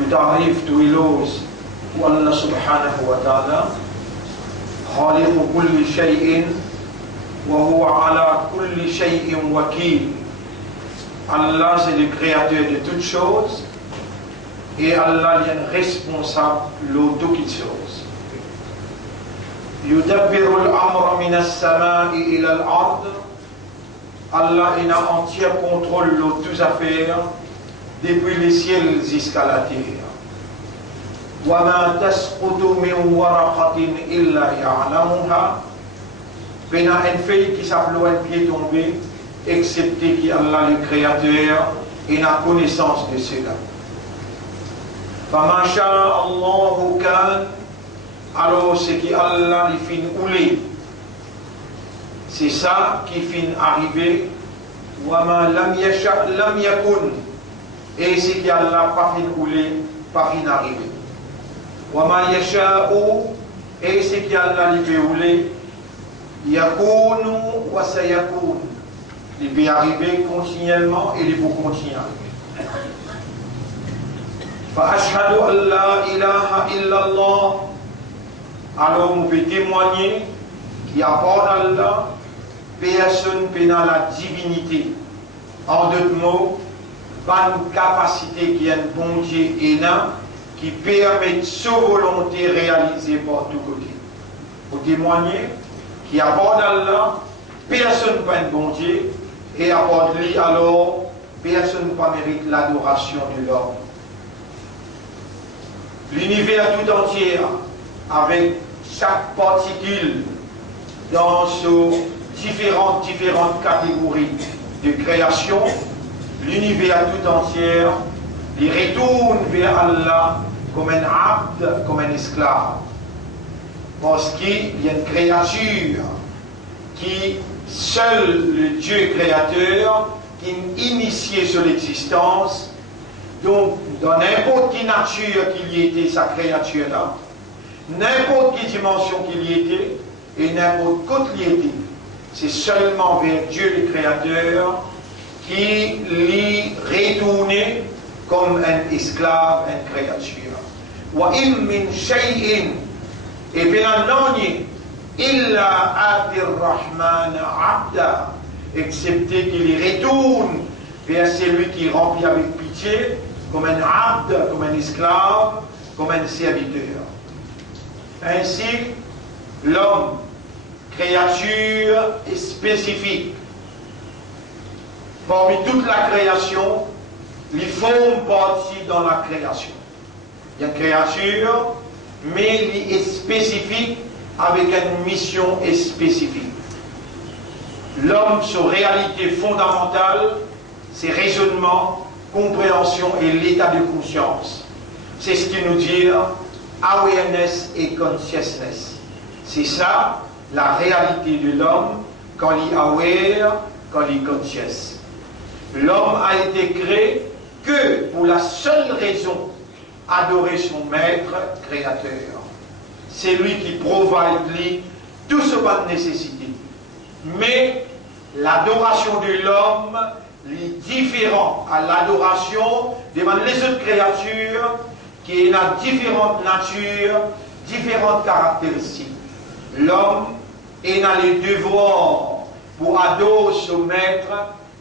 بتعريف تويلوز والله سبحانه وتعالى خالق كل شيء وهو على كل شيء وكيل. Allah c'est le créateur de toutes choses et Allah est responsable de toutes choses. يدبر الأمر من السماء إلى الأرض. Allah est en entier contrôle de toutes les affaires depuis les ciels jusqu'à la terre. وما تسقط من ورقة إلا يعلمها. Pena une feuille qui s'appelle un pied tombé, excepté qu'Allah le Créateur ait la connaissance de cela. فما شاء الله كان. Alors ce qui Allah lui fin oulé, c'est ça qui fin arrivé. وما لم يشاء لم يكن. Et ce qui Allah pas fin oulé, pas fin arrivé. وما يشاء. Et ce qui Allah lui fait oulé, يكون وسيكون. Il peut arriver continuellement et il peut continuer. فأشهد أن لا إله إلا الله. Alors on peut témoigner qu'il n'y a pas d'Allah, personne peut dans la divinité. En d'autres mots, pas une capacité qui est un bon Dieu énorme qui permet sa volonté réalisée par tous côtés. Pour témoigner qu'il n'y a pas d'Allah, personne pas un bon Dieu, et à part de lui, alors, personne ne mérite l'adoration de l'homme. L'univers tout entier, avec chaque particule dans ces différentes catégories de création, l'univers tout entier, il retourne vers Allah comme un abd, comme un esclave. Parce qu'il y a une créature qui, seul le Dieu créateur, qui est initié sur l'existence, donc dans n'importe quelle nature qu'il y était, sa créature-là, n'importe quelle dimension qu'il y était, et n'importe quoi qu'il y était, c'est seulement vers Dieu le créateur qui l'y retourné comme un esclave, une créature. Wa im min shay'in. Et bien non, illa atir rahman abda, excepté qu'il retourne vers celui qui remplit avec pitié, comme un abd, comme un esclave, comme un serviteur. Ainsi, l'homme, créature spécifique. Parmi toute la création, les formes partie dans la création. Il y a une créature, mais il est spécifique avec une mission spécifique. L'homme, sa réalité fondamentale, ses raisonnements, compréhension et l'état de conscience. C'est ce qui nous dit awareness et consciousness. C'est ça la réalité de l'homme quand il est aware, quand il est conscious. L'homme a été créé que pour la seule raison adorer son maître créateur. C'est lui qui provide lui tout ce qu'on a nécessité. Mais l'adoration de l'homme est différente à l'adoration devant les autres créatures qui ont différentes natures, différentes caractéristiques. L'homme est dans les devoirs pour adorer son maître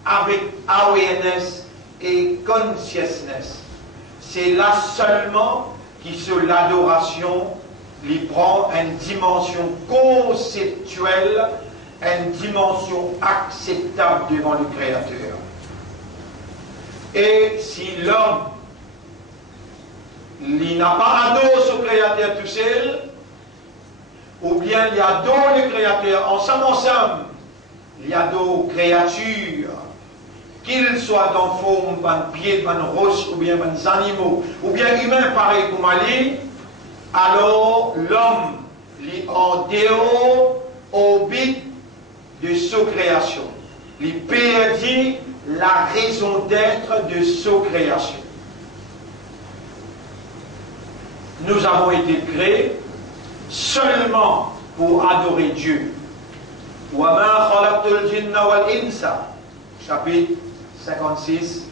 avec awareness et consciousness. C'est là seulement que sur l'adoration lui prend une dimension conceptuelle, une dimension acceptable devant le Créateur. Et si l'homme il n'a pas adoré ce Créateur tout seul, ou bien il adore le Créateur ensemble, il adore créature, qu'il soit dans forme d'un pied, d'un roche, ou bien d'un animaux, ou bien humain pareil comme Ali, alors l'homme est en dehors au but de sa création. Il perdit la raison d'être de sa création. Nous avons été créés seulement pour adorer Dieu. وَمَا خَلَقْتُ الْجِنَّ وَالْإِنسَ chapitre 56,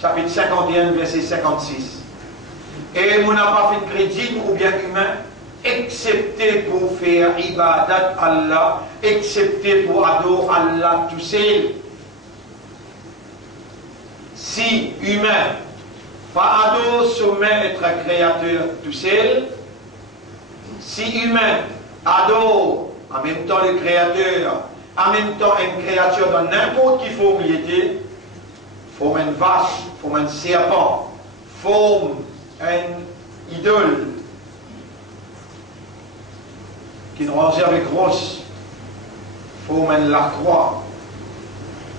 chapitre 51, verset 56. Et on n'a pas fait de crédit ou bien humain, excepté pour faire ibadat Allah, excepté pour adorer Allah tout seul. Si humain, pas adore sommet être créateur tout seul, si humain adore en même temps le créateur, en même temps une créature dans n'importe quelle forme il était, forme une vache, forme un serpent, forme une idole, qui nous rend avec grosse, forme la croix,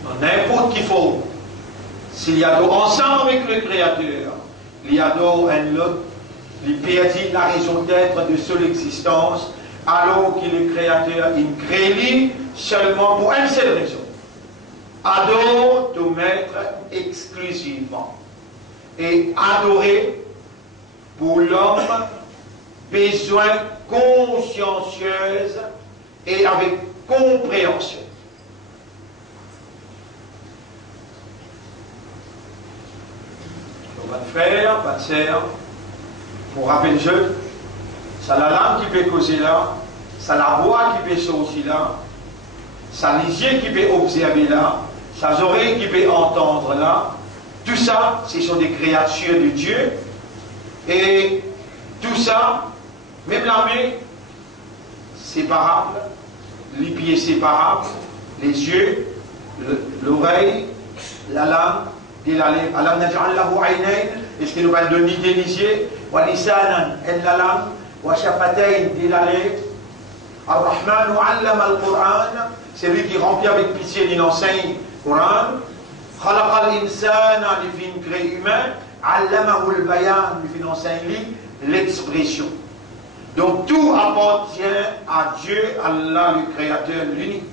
dans n'importe quelle forme. S'il y a ensemble avec le Créateur, il y a un autre, il perdit la raison d'être de son existence, alors que le Créateur, il crée seulement pour une seule raison. Adore ton maître exclusivement. Et adorer pour l'homme besoin consciencieuse et avec compréhension. Bonne frère, bonne sœur, pour rappeler le jeu, ça la langue qui peut causer là, ça la voix qui peut sortir là, ça les yeux qui peut observer là, ça les oreilles qui peut entendre là. Tout ça, ce sont des créatures de Dieu. Et tout ça, même la main, séparable, les pieds séparables, les yeux, l'oreille, la langue, et la lèvre. Alam naj'al lahu aynayn, est-ce qu'il nous va donner des yeux, wa lisanan, et la langue, wa shafatayn, et la lèvre. Ar-Rahman allama al-Qur'an, c'est lui qui remplit avec pitié, il enseigne le Coran. Khalaqa al-insana, il fait créer humain, allamahu al-bayan, il fait enseigner l'expression. Donc tout appartient à Dieu, Allah, le Créateur, l'unique.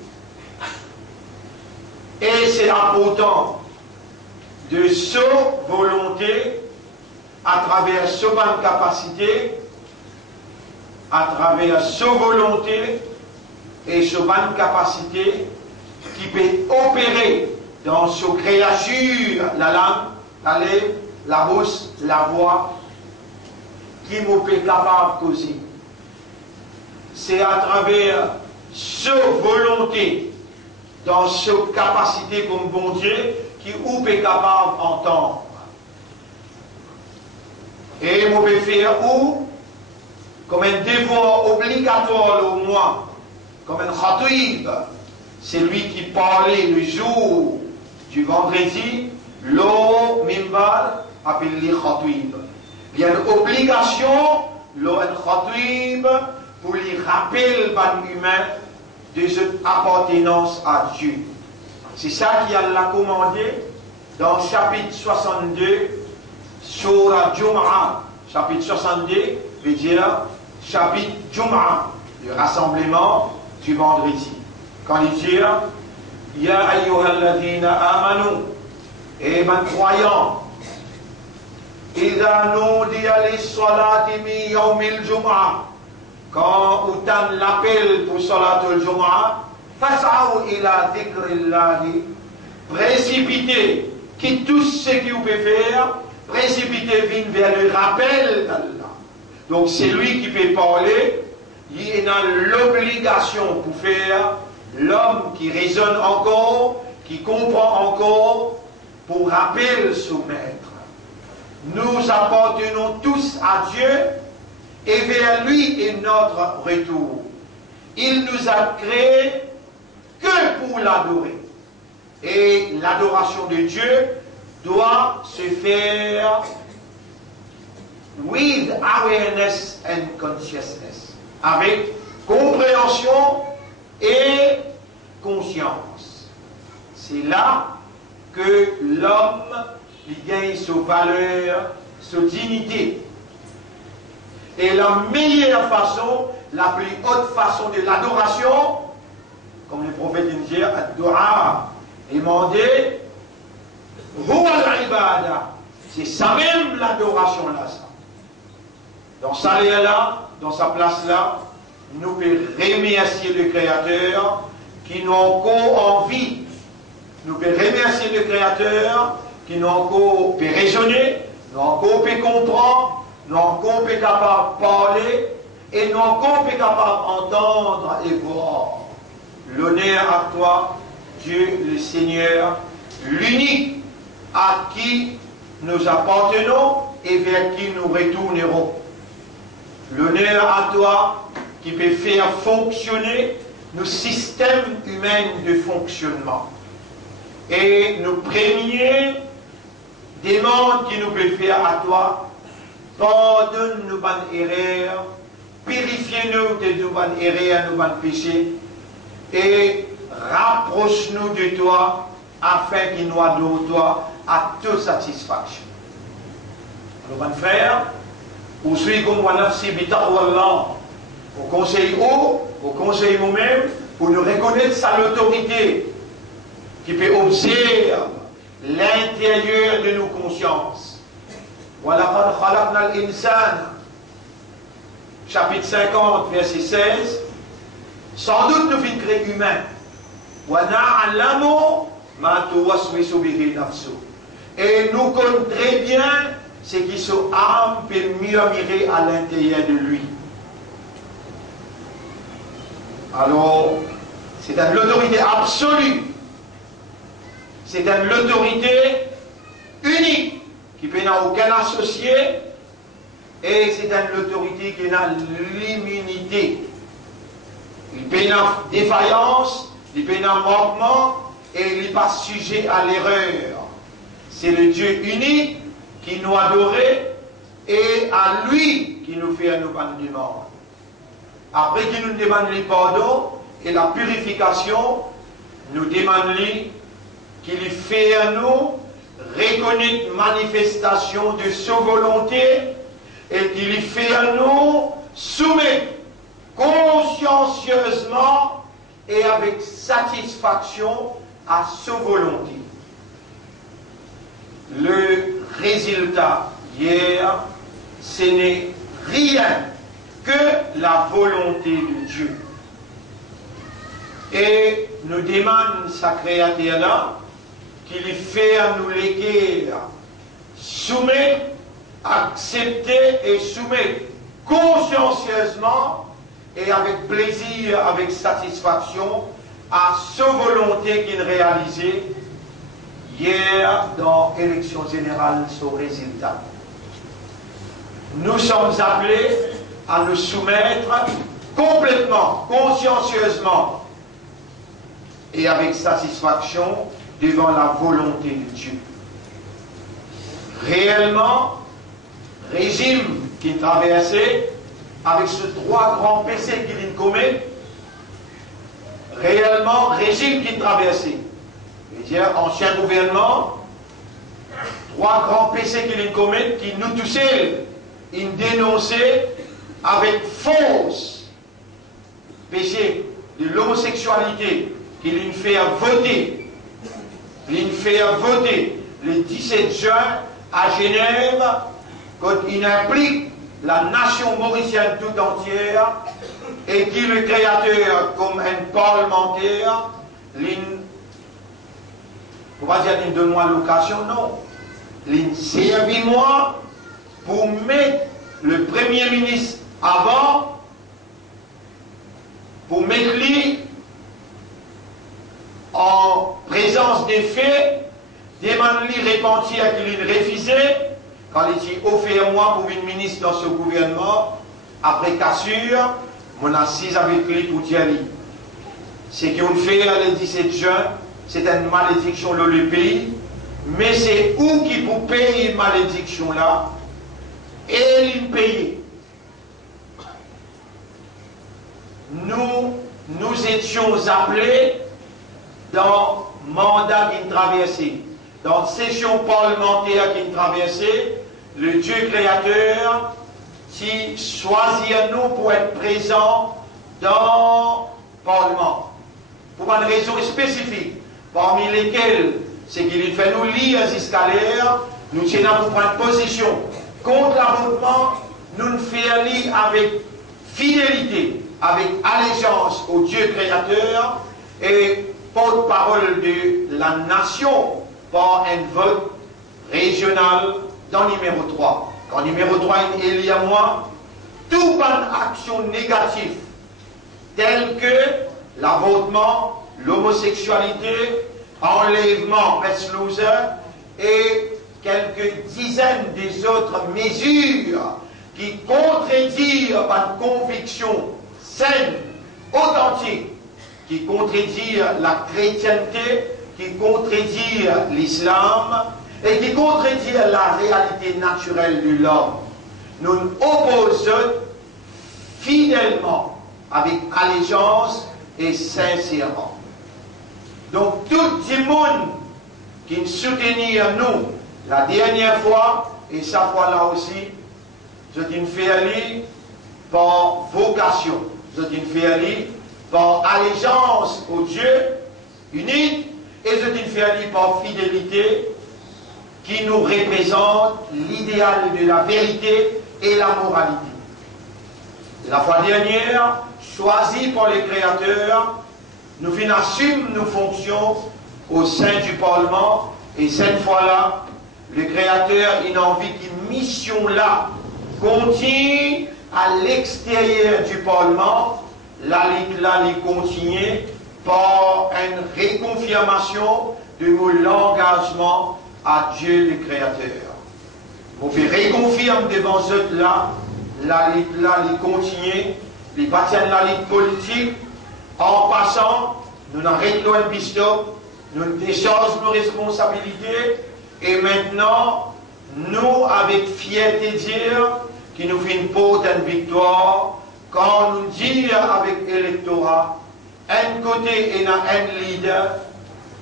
Et c'est important de sa volonté, à travers sa bonne capacité, à travers sa volonté et sa bonne capacité, qui peut opérer dans sa créature, la langue, la lèvre, la bouche, la voix, qui m'ont peut capable de causer. C'est à travers sa volonté, dans sa capacité comme bon Dieu, qui ou peut capable d'entendre. Et vous pouvez faire ou comme un devoir obligatoire au moins, comme un khatib, c'est lui qui parlait le jour du vendredi, l'eau mimbar appelé khatib. Il y a une obligation, l'eau un khatib, pour lui rappeler le humain de cette appartenance à Dieu. C'est ça qui a commandé dans le chapitre 62, Surah Jum'ah, chapitre 62, veut dire chapitre Jum'ah, le rassemblement du vendredi. Quand il dit Ya ayyuhalladhina amanu, et ben croyants, Idha nudiya lis-salati mi yawmil Jum'ah, quand Outan l'appelle pour Salatul Jum'ah, fas'aw ila dhikrillahi, précipitez, qui tout ce que vous pouvez faire, précipitez vite vers le rappel d'Allah. Donc c'est lui qui peut parler, il a l'obligation pour faire l'homme qui raisonne encore, qui comprend encore, pour rappeler son maître. Nous appartenons tous à Dieu et vers lui est notre retour. Il nous a créés que pour l'adorer. Et l'adoration de Dieu doit se faire with awareness and consciousness, avec compréhension et conscience. C'est là que l'homme gagne sa valeur, sa dignité. Et la meilleure façon, la plus haute façon de l'adoration, comme le prophète dit, ad-du'a, demander, huwa al-ibada, c'est ça même l'adoration là, ça. Dans sa lieu là, dans sa place là, nous pouvons remercier le Créateur qui nous a encore envie. Nous pouvons remercier le Créateur qui nous a encore pu raisonner, nous a encore pu comprendre, nous encore pas capables de parler, et nous encore pas capables d'entendre et voir. L'honneur à toi, Dieu le Seigneur, l'unique à qui nous appartenons et vers qui nous retournerons. L'honneur à toi qui peut faire fonctionner nos systèmes humains de fonctionnement et nous prévenir des demandes qui nous peut faire à toi. Pardonne nos bonnes erreurs, purifie-nous de nos bonnes erreurs, nos bonnes péchés, et rapproche-nous de toi afin qu'il nous adore toi à toute satisfaction. Alors, mon frère, ou celui comme on a au conseil au conseil nous-mêmes, pour nous reconnaître sa l'autorité qui peut observer l'intérieur de nos consciences. Voilà, chapitre 50, verset 16. Sans doute nous sommes créés humains. Et nous connaissons très bien ce qui sont âmes peut murmurer à l'intérieur de lui. Alors, c'est une autorité absolue. C'est une autorité unique qui peut n'a aucun associé. Et c'est une autorité qui a l'immunité. Il peut n'a défaillance, il peut n'a manquement et il n'est pas sujet à l'erreur. C'est le Dieu unique qui nous adore et à lui qui nous fait nos bonnes demandes. Après qu'il nous demande le pardon et la purification, nous demandons qu'il fait à nous reconnaître manifestation de sa volonté et qu'il fait à nous soumettre consciencieusement et avec satisfaction à sa volonté. Le résultat hier, ce n'est rien que la volonté de Dieu. Et nous demandons sa créature-là qu'il fait à nous léguer, soumettre, accepter et soumettre consciencieusement et avec plaisir, avec satisfaction à sa volonté qu'il réalisait hier dans l'élection générale, son résultat. Nous sommes appelés à nous soumettre complètement, consciencieusement et avec satisfaction devant la volonté de Dieu. Réellement, régime qui traversait avec ces trois grands péchés qu'il commet, réellement, régime qui traversait. C'est-à-dire, ancien gouvernement, trois grands péchés qu'il commet, qui nous touchaient, ils dénonçaient avec force péché de l'homosexualité qu'il fait voter. Il fait voter le 17 juin à Genève quand il implique la nation mauricienne tout entière et qui le créateur comme un parlementaire, on va dire qu'il donne-moi l'occasion, non. Il servit-moi pour mettre le Premier ministre avant, pour mettre lui en présence des faits, demander-lui repentir qu'il refusait, quand il dit offert moi pour une ministre dans ce gouvernement, après cassure, mon assise avec lui pour dire lui. Ce qu'on fait le 17 juin, c'est une malédiction dans le pays, mais c'est où qui pour payer une malédiction là, et il paye. Nous étions appelés dans le mandat qui traversait, dans la session parlementaire qui traversait, le Dieu créateur qui choisit nous pour être présents dans le Parlement. Pour une raison spécifique, parmi lesquelles c'est qu'il fait nous lire jusqu'à l'air, nous tenons pour prendre position contre l'avortement, nous le faisons avec fidélité, avec allégeance au Dieu créateur et porte-parole de la nation par un vote régional dans le numéro 3. Quand numéro 3, il y a moi, toute bonne action négative, telle que l'avortement, l'homosexualité, enlèvement, et quelques dizaines des autres mesures qui contredisent par conviction saine, authentique, qui contredisent la chrétienté, qui contredisent l'islam et qui contredisent la réalité naturelle de l'homme. Nous nous opposons fidèlement, avec allégeance et sincèrement. Donc tout le monde qui nous soutenait nous la dernière fois et cette fois-là aussi, je t'ai fait aller par vocation, je t'ai fait aller par allégeance au Dieu unique et je t'ai fait aller par fidélité qui nous représente l'idéal de la vérité et la moralité. La fois dernière, choisi par les créateurs, nous assumer nos fonctions au sein du Parlement et cette fois-là, le Créateur il a envie qu'une mission-là continue à l'extérieur du Parlement, là, il continue par une réconfirmation de mon engagement à Dieu le Créateur. Vous fait réconfirme devant eux là, il continue, les bâtiments de la ligue politique, en passant, nous arrêtons le bistop, nous déchargeons nos responsabilités, et maintenant, nous, avec fierté, dire qu'il nous fait une porte une victoire, quand nous disons avec l'électorat, un côté, il y a un leader,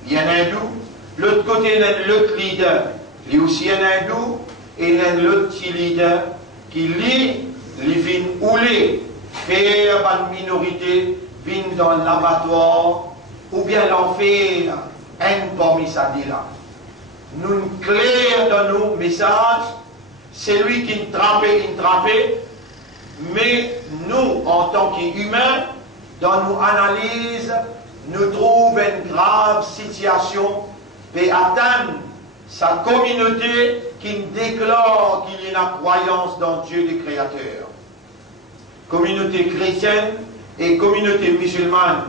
il y a un hindou, l'autre côté, il y a l'autre leader, il y a aussi un hindou, et il y a l'autre petit leader, qui lit, il vient ouler, faire une minorité, vient dans l'abattoir, ou bien l'enfer, un parmi sa là. Nous clair dans nos messages, c'est lui qui nous trappe, mais nous, en tant qu'humains, dans nos analyses, nous trouvons une grave situation et atteindre sa communauté qui déclare qu'il y a une croyance dans Dieu le Créateur. Communauté chrétienne et communauté musulmane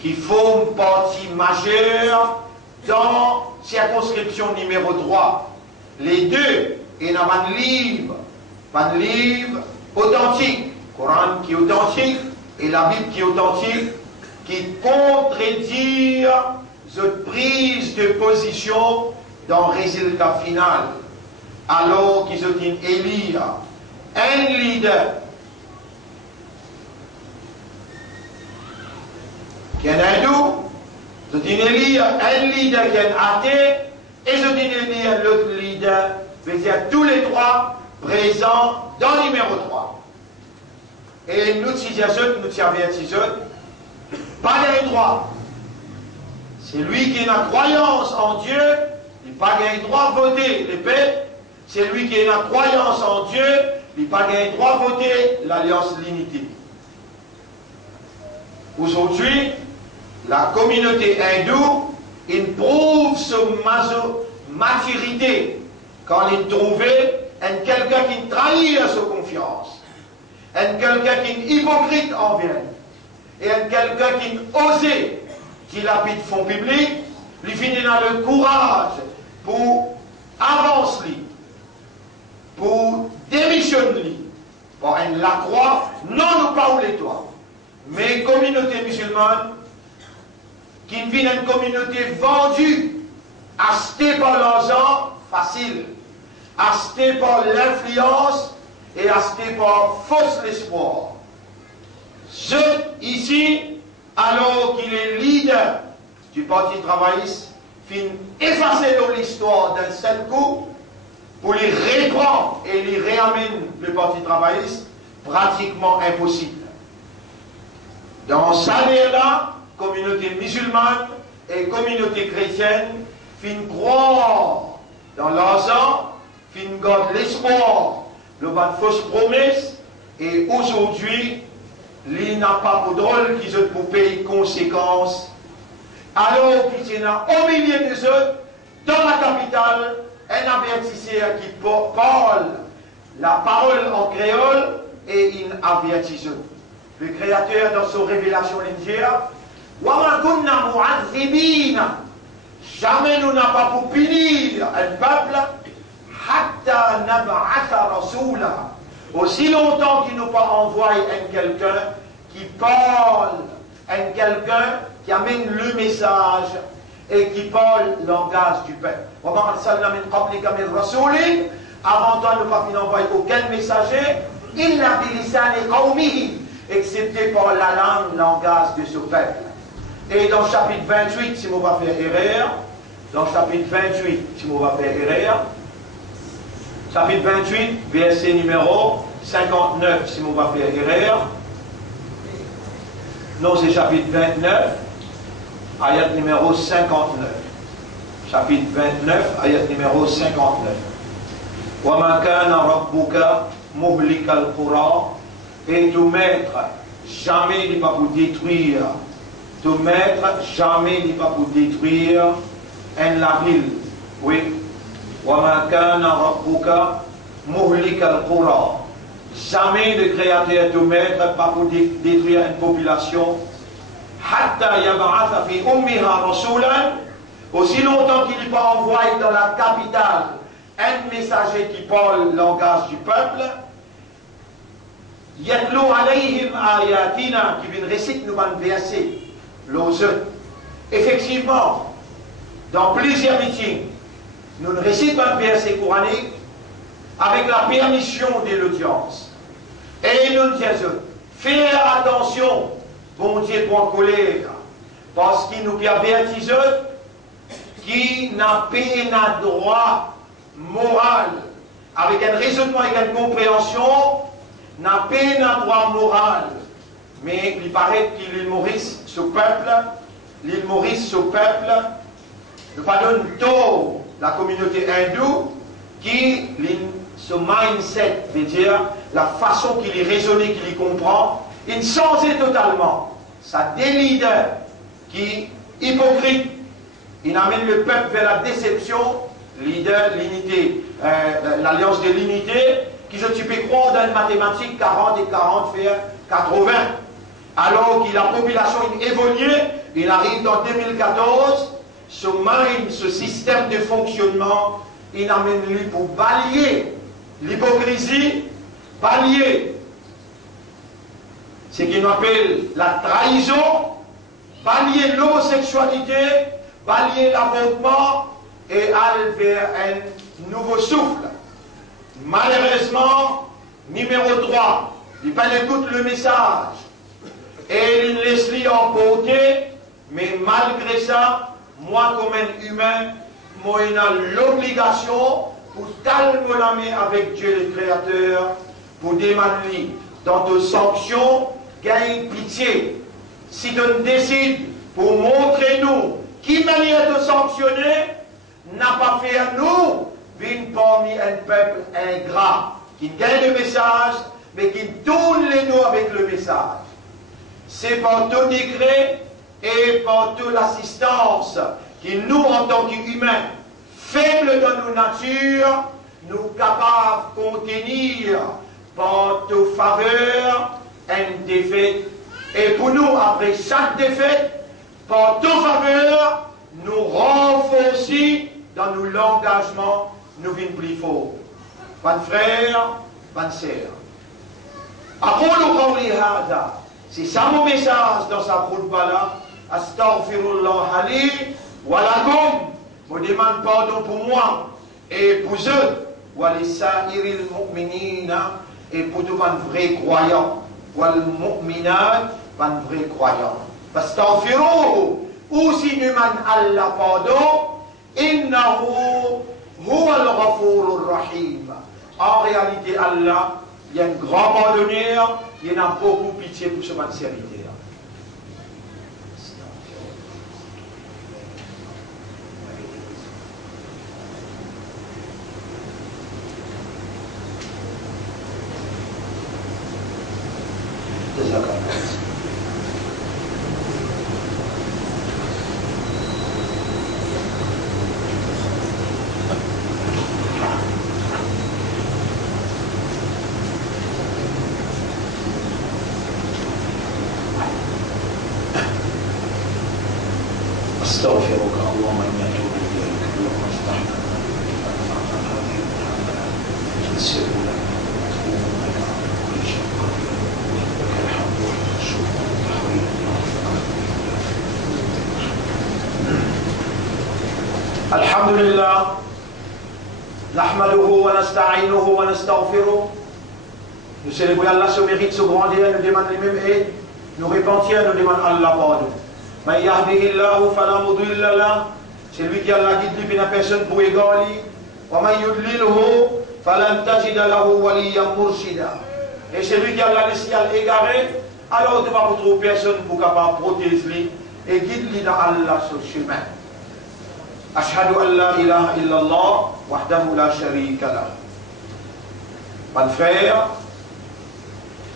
qui forment partie majeure dans circonscription numéro 3. Les deux, il y a un livre authentique, Coran qui est authentique et la Bible qui est authentique, qui contredit cette prise de position dans le résultat final. Alors qu'ils ont élu un leader qui est un hindou, ils ont élu un leader qui est un athée, et ils ont élu l'autre leader, c'est-à-dire tous les trois présents dans le numéro 3. Et nous avertissons, pas les droits. C'est lui qui a une croyance en Dieu, il n'a pas le droit de voter les paix. C'est lui qui a une croyance en Dieu, il n'a pas le droit de voter l'Alliance l'unité. Aujourd'hui, la communauté hindoue, il prouve sa maturité quand il trouvait quelqu'un qui trahit sa confiance, quelqu'un qui est hypocrite envers lui, et quelqu'un qui osait qu'il habite fonds public, lui finit dans le courage pour avancer, pour démissionner, pour la croix, non nous pas ou les toits, mais communauté musulmane, qui vit une communauté vendue, achetée par l'argent facile, achetée par l'influence et achetée par fausse espoir. Je, ici, alors qu'il est leader du Parti travailliste, fin effacer dans l'histoire d'un seul coup pour les reprendre et les réamener le Parti travailliste, pratiquement impossible. Dans cette année-là, communauté musulmane et communauté chrétienne fin croire dans l'argent, fin garde l'espoir, le bas de fausses promesses, et aujourd'hui, il n'a pas pour drôle qu'ils ont pour payer conséquences, alors qu'il y en a au milieu des autres, dans la capitale, un avertisseur qui parle la parole en créole et une avertisseur. Le Créateur, dans son révélation, il dit وَمَا كُنَّا مُعَذِّبِينَ. Jamais nous n'avons pas pour punir un peuple حَتَّى نَبْعَثَ رَسُولًا. Aussi longtemps qu'il nous pas envoyé un quelqu'un qui parle, un quelqu'un qui amène le message et qui parle le langage du peuple. وَمَا أَرْسَلْنَا مِنْ قَبْلِكَ مِنْ رَسُولٍ. Avant toi, nous n'avons pas envoyé aucun messager, إِلَّا بِلِسَانِ قَوْمِهِ, excepté par la langue, langage de ce peuple. Et dans le chapitre 28, si on va faire erreur, dans le chapitre 28, si on va faire erreur, chapitre 28, verset numéro 59, si on va faire erreur, non, c'est chapitre 29, ayat numéro 59. Chapitre 29, ayat numéro 59. وَمَا كَانَ رَبُّكَ مُهْلِكَ الْقُرَى. Et ton maître, jamais n'est pas pour détruire. Ton maître, jamais n'est pas pour détruire la ville. Oui. وَمَا كَانَ رَبُّكَ مُهْلِكَ الْقُرَى. Jamais le Créateur, ton maître, pas pour détruire une population. حَتَّى يَبْعَثَ فِي أُمِّهَا رَسُولًا. Aussi longtemps qu'il n'est pas envoyé dans la capitale un messager qui parle le langage du peuple, يَتْلُو عَلَيْهِمْ آيَاتِنَا, qui vient réciter nous un verset, l'autre. Effectivement, dans plusieurs meetings, nous ne récitons un verset coranique avec la permission de l'audience. Et nous disons, faire attention, bon Dieu, pour en colère, parce qu'il nous avertit qui n'a pas de droit moral, avec un raisonnement, avec une compréhension, n'a pas un droit moral. Mais il paraît que l'île Maurice, ce peuple, ne pas donne tort la communauté hindoue qui, ce mindset, veut dire la façon qu'il est raisonné, qu'il y comprend, il changeait totalement. Ça des leaders qui, hypocrite, il amène le peuple vers la déception, leader, l'unité, l'alliance de l'unité, qui je tu peux croire dans une mathématique 40 et 40 faire 80. Alors que la population évolue, il arrive dans 2014, ce mind, ce système de fonctionnement, il amène lui pour balayer l'hypocrisie, balayer ce qu'on appelle la trahison, balayer l'homosexualité, balayer l'avortement et aller vers un nouveau souffle. Malheureusement, numéro 3, il pas écoute le message et il laisse lui emporter, mais malgré ça, moi comme un humain, moi j'ai l'obligation pour calmer la main avec Dieu le Créateur, pour demander dans tes sanctions, gagne pitié. Si tu décides pour montrer nous qui manière de sanctionner, n'a pas fait à nous, vient parmi un peuple ingrat, qui gagne le message, mais qui tourne les dos avec le message. C'est par tout décret et par toute l'assistance qui nous, en tant qu'humains, faibles dans nos natures, nous capables de contenir par toute faveur une défaite. Et pour nous, après chaque défaite, par toute faveur, nous renforcer dans nos engagements, nous venons plus fort. Bonne frère, bonne sœur. C'est ça mon message dans sa khutbah là. Astaghfirullah li wa lakum. Je demande pardon pour moi et pour eux. Wa li sa'iril mu'minina, et pour tous les vrais croyants. Wal mu'minat, les vrais croyants. Astaghfiruhu. Ou si nous demandons Allah pardon, innahu huwa al-ghafurur rahim. En réalité, Allah, il y a un grand pardonneur, il y en a beaucoup pitié pour ce man serviteur. نستغفرك ومن يتوب إليك ونستحمل الحمد لله نحمده ونستعينه ونستغفره. Nous célébrons Allah, ce mérite, ce grandir, nous demandons lui-même et nous repentir, nous demandons Allah pardon. Man yahdihillahu fala mudilla lah. C'est lui qui a la guide, lui, n'a personne pour égaler. Wa man yudlilhu falan tajida lahu waliyan murshida. Et c'est lui qui a la laissé égaré, alors tu ne vas pas trouver personne pour capable protéger lui et guide lui dans Allah sur le chemin. Ashhadu an la ilaha illallah wahdahu la sharika lah. Mon frère,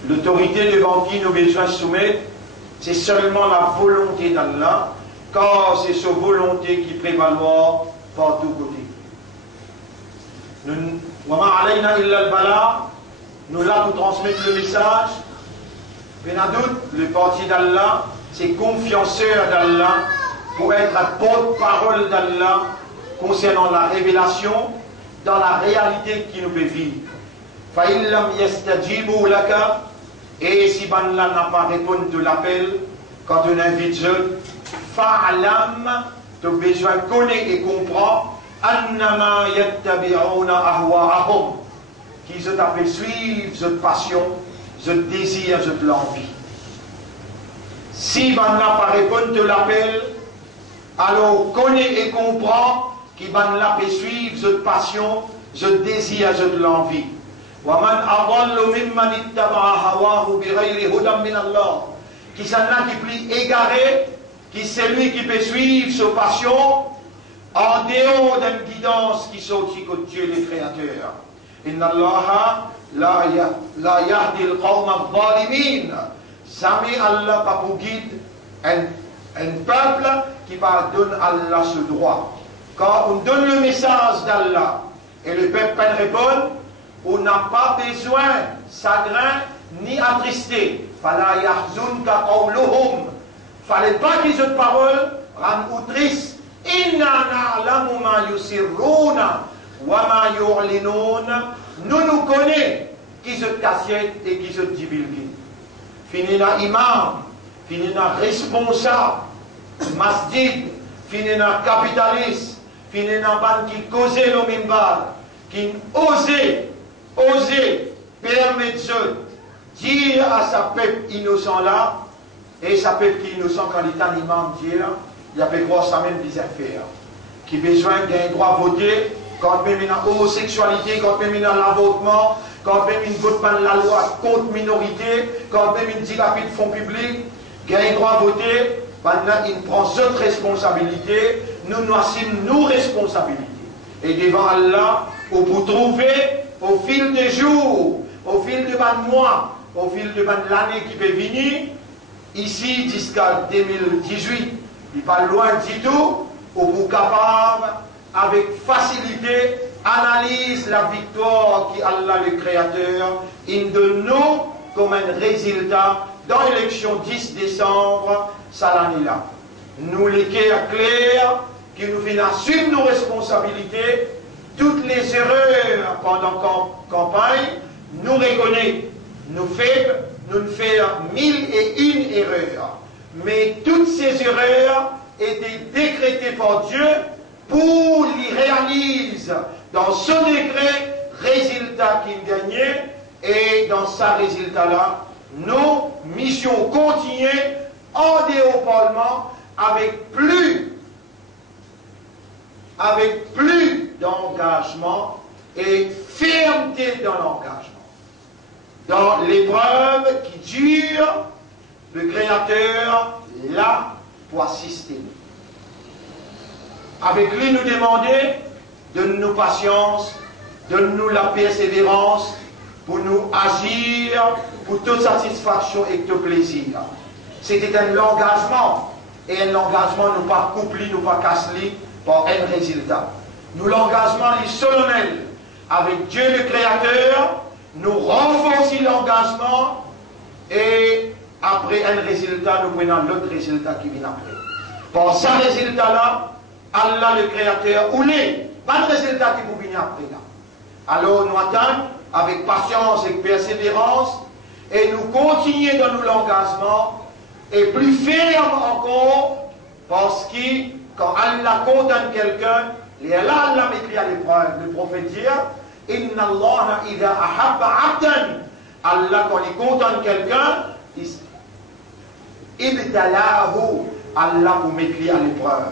l'autorité devant qui nous besoin de soumettre, c'est seulement la volonté d'Allah, car c'est sa volonté qui prévaloir par tous côtés. Nous là pour transmettre le message. Benadout, le parti d'Allah, c'est confianceur d'Allah pour être un porte-parole d'Allah concernant la révélation dans la réalité qui nous peut vivre. Fa'illam yastajibu laka. Et si Banla n'a pas répondu de l'appel, quand on invite jeune, fa'alam, tu as besoin de connaître et comprendre, annama yattabi'una ahwa'ahum, qui se t'appelle suivre cette passion, ce désir, cette l'envie. Si Banla n'a pas répondu de l'appel, alors connaît et comprend qui Banla peut suivre cette passion, ce désir, cette l'envie. وَمَنْ أَضَلُّ مِمَّنِ اتَّبَعَ هَوَاهُ بِغَيْرِ هُدًى مِنَ اللَّهِ. Qui s'en a qui plie égaré, qui c'est lui qui peut suivre sa passion en dehors d'une guidance qui sortit que Dieu le Créateur. Inna Allah la yahdi al-qawm al-zalimin. Jamais Allah pas pour guide un peuple qui va donner Allah ce droit. Quand on donne le message d'Allah et le peuple répond, on n'a pas besoin chagrin ni attristé. Fala yahzunka qawluhum. Fallait pas qu'ils aient parole rendre ou triste. Inna na'lamu ma yusirruna wa ma yu'linuna. Nous connaissons qui se cassette et qui se divulgue. Finina imam, finina responsable, masjid, finina capitaliste, finina ban qui causait le mimbar, qui osait permettre de dire à sa peuple innocent là, et sa peuple qui est innocent quand il est un imam dire, il a fait croire ça même des affaires, qui a besoin d'un droit à voter, quand même une homosexualité, quand même une l'avortement, quand même une vote par la loi contre minorité, quand même une dilapide de fonds publics, qui a un droit à voter, maintenant il prend cette responsabilité, nous assumons nos responsabilités. Et devant Allah, on peut trouver au fil des jours, au fil de mois, au fil de l'année qui peut venir, ici jusqu'à 2018, il n'est pas loin du tout, on peut capable, avec facilité, analyse la victoire qui Allah le Créateur, il donne nous comme un résultat dans l'élection 10 décembre, ça l'année-là. Nous les cœurs clairs, qui nous fait assumer nos responsabilités, toutes les erreurs pendant la campagne, nous reconnaissons, nous faisons 1001 erreurs. Mais toutes ces erreurs étaient décrétées par Dieu pour les réaliser dans ce décret, résultat qu'il gagnait, et dans ce résultat-là, nos missions continuent en dehors Parlement avec plus d'engagement et fermeté dans l'engagement. Dans l'épreuve qui dure, le Créateur là pour assister nous. Avec lui nous demander, donne-nous patience, donne-nous la persévérance pour nous agir pour toute satisfaction et tout plaisir. C'était un engagement, et un engagement nous pas couplé, nous pas cassé par un résultat. Nous l'engagement est solennel avec Dieu le Créateur, nous renforçons l'engagement et après un résultat, nous prenons l'autre résultat qui vient après. Pour ce résultat-là, Allah le Créateur, ou les, pas de résultat qui vous venir après là. Alors nous attendons avec patience et persévérance, et nous continuons dans l'engagement, et plus ferme encore, parce que quand Allah condamne quelqu'un, là Allah m'écrit à l'épreuve, le prophète dit, Inna Allah idha ahabba abdan, Allah quand il condamne quelqu'un, ibtalahu, Allah vous m'écrit à l'épreuve.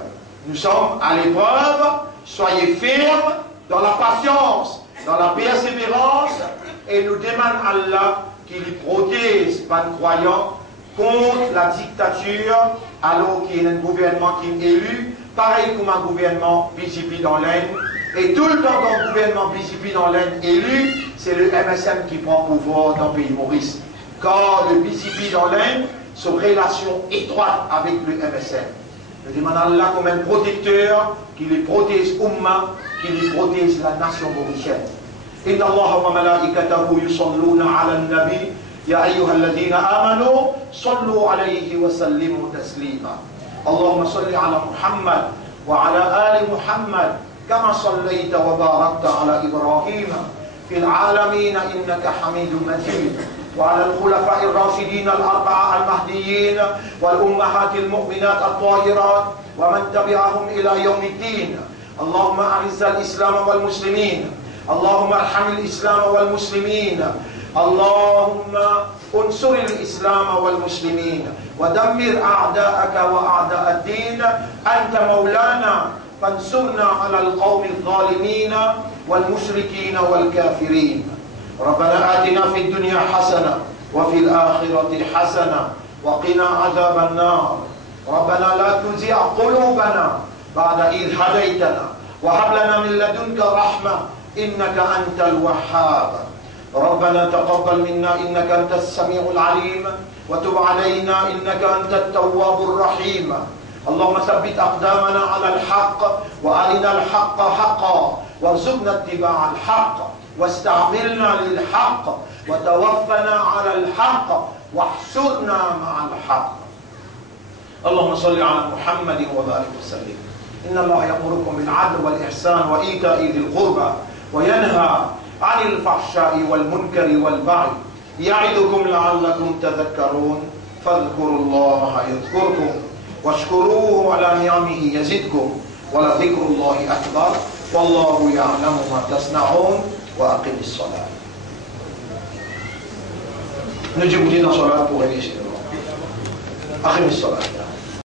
Nous sommes à l'épreuve, soyez fermes dans la patience, dans la persévérance, et nous demandons à Allah qu'il protège pas de croyants contre la dictature, alors qu'il y a un gouvernement qui est élu, pareil comme un gouvernement BJP dans l'Inde. Et tout le temps qu'un gouvernement BJP dans l'Inde élu, c'est le MSM qui prend pouvoir dans le pays Maurice. Car le BJP dans l'Inde, c'est une relation étroite avec le MSM. Nous demandons à Allah comme un protecteur, qu'il les protège Ummah, qu'il les protège la nation mauricienne. إن الله وملائكته يصلون على النبي يا أيها الذين آمنوا صلوا عليه وسلموا تسليما اللهم صل على محمد وعلى آل محمد كما صليت وباركت على إبراهيم في العالمين إنك حميد مجيد وعلى الخلفاء الراشدين الأربعة المهديين والأمهات المؤمنات الطاهرات ومن تبعهم إلى يوم الدين اللهم أعز الإسلام والمسلمين اللهم ارحم الإسلام والمسلمين اللهم انصر الإسلام والمسلمين ودمر أعداءك وأعداء الدين أنت مولانا فانصرنا على القوم الظالمين والمشركين والكافرين ربنا آتنا في الدنيا حسنة وفي الآخرة حسنة وقنا عذاب النار ربنا لا تزغ قلوبنا بعد إذ هديتنا وهب لنا من لدنك رحمة إنك أنت الوهاب ربنا تقبل منا إنك أنت السميع العليم وتب علينا إنك أنت التواب الرحيم اللهم ثبت أقدامنا على الحق وأرنا الحق حقا وارزقنا اتباع الحق واستعملنا للحق وتوفنا على الحق واحشرنا مع الحق اللهم صل على محمد وبارك وسلم إن الله يأمركم بالعدل والإحسان وإيتاء ذي القربى وينهى عن الفحشاء والمنكر والبغي يعظكم لعلكم تذكرون فاذكروا الله يذكركم واشكروه على نعمه يزدكم ولذكر الله أكبر والله يعلم ما تصنعون وأقم الصلاة. نجيب لنا صلاة pour aller chez nous. أقم الصلاة.